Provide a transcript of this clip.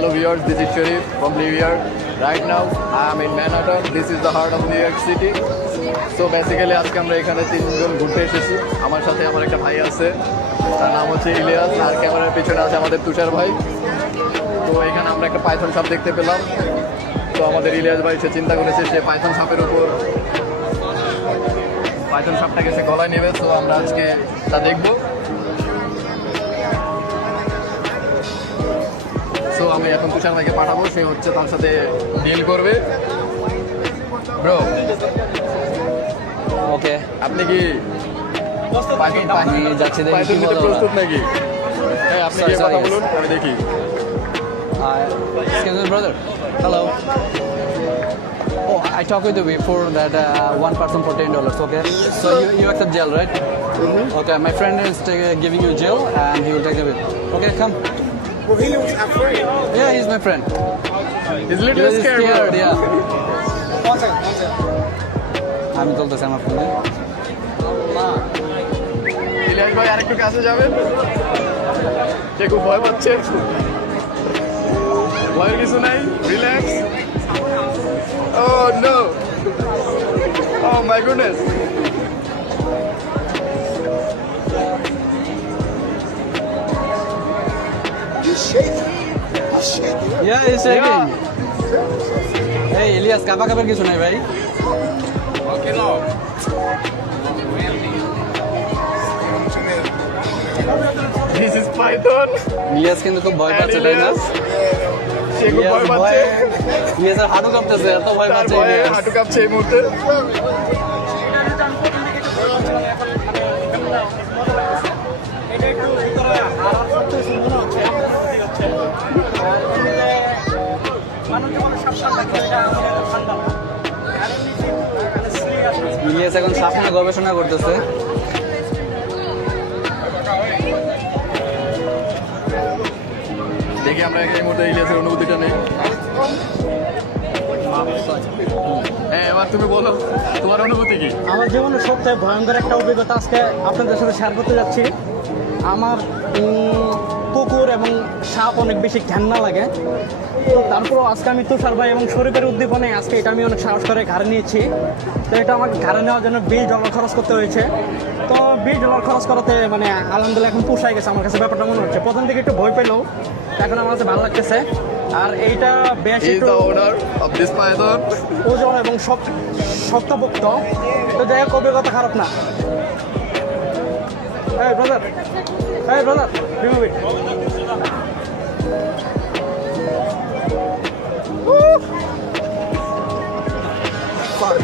Hello viewers, this is Sharif from New York. Right now I am in Manhattan. This is the heart of New York City. So basically আজকে আমরা এখানে তিনজন ঘুরতে এসেছি। আমার সাথে আমার একটা ভাই আছে, তার নাম হচ্ছে ইলিয়াস, আর ক্যামেরার পিছনে আছে আমাদের তুষার ভাই। তো এখানে আমরা একটা পাইথন সাপ দেখতে পেলাম। তো আমাদের ইলিয়াস ভাই সে চিন্তা করেছে সে পাইথন সাপের উপর পাইথন সাপটাকে সে গলায় নেবে। তো আমরা আজকে তা দেখবো। তো আমি এখন তুষার ভাইকে পাঠাবো, সে হচ্ছে তার সাথে ডিল করবে। ব্রো ওকে, আপনি কি আমি যাচ্ছি দেখি পাইথন কি নিতে বলে ওরা। প্রস্তুত নাকি? হ্যাঁ, আপনি কি Sorry, কথা yes. বলুন, আমি দেখি। Excuse me, brother. Hello. Oh, I talked with you before that one person for $10. Okay, so you accept jail, right? Okay, my friend is giving you jail, and he will take the bill. Okay, come. Well, he was afraid. Yeah, he's my friend. He's little He's scared, bro. scared, yeah. One second. আমি চলতেছি আমার ফোনে। ইলিয়াস ভাই আরেকটু কাছে যাবেন, সে খুব ভয় পাচ্ছে। ভয়ের কিছু নাই, relax. Oh no! Oh my goodness! He's shaking. He's shaking. Yeah, he's shaking. Hey, Ilias কাপা কাপের কিছু নাই ভাই। Okay, no. This is Python. Ilias কিন্তু খুব ভয় And পাচ্ছে, তাই না? ইলিয়াস, সে খুব ভয় পাচ্ছে। ইলিয়াসের হাঁটু কাঁপতেছে, এত ভয় তার পাচ্ছে ভয়ে ইলিয়াস। হাঁটু কাঁপছে এই মুহূর্তে। ইলিয়াস এখন সাপ নিয়ে গবেষণা করতেছে। দেখি আমরা এই মুহূর্তে ইলিয়াসের অনুভূতিটা নেই। হ্যাঁ, এবার তুমি বলো তোমার অনুভূতি কি? আমার জীবনের সবথেকে ভয়ঙ্কর একটা অভিজ্ঞতা আজকে আপনাদের সাথে শেয়ার করতে যাচ্ছি। আমার কুকুর এবং সাপ অনেক বেশি ঘেন্না লাগে, তো তারপরেও আজকে আমি তুষার ভাই এবং শরীফের উদ্দীপনে আজকে এটা আমি অনেক সাহস করে ঘাড়ে নিয়েছি। তো এটা আমাকে ঘাড়ে নেওয়ার জন্য $20 খরচ করতে হয়েছে। তো $20 খরচ করাতে মানে আলহামদুলিল্লাহ এখন পোষায় গেছে আমার কাছে, ব্যাপারটা মনে হচ্ছে। প্রথম দিকে একটু ভয় পেলেও এখন আমার কাছে ভালো লাগতেছে। আর এইটা বেশ He is একটু the owner of this python. ওজন এবং শক্তপোক্ত, তো যাই হোক অভিজ্ঞতা খারাপ না। Hey brother, remove it. Fuck.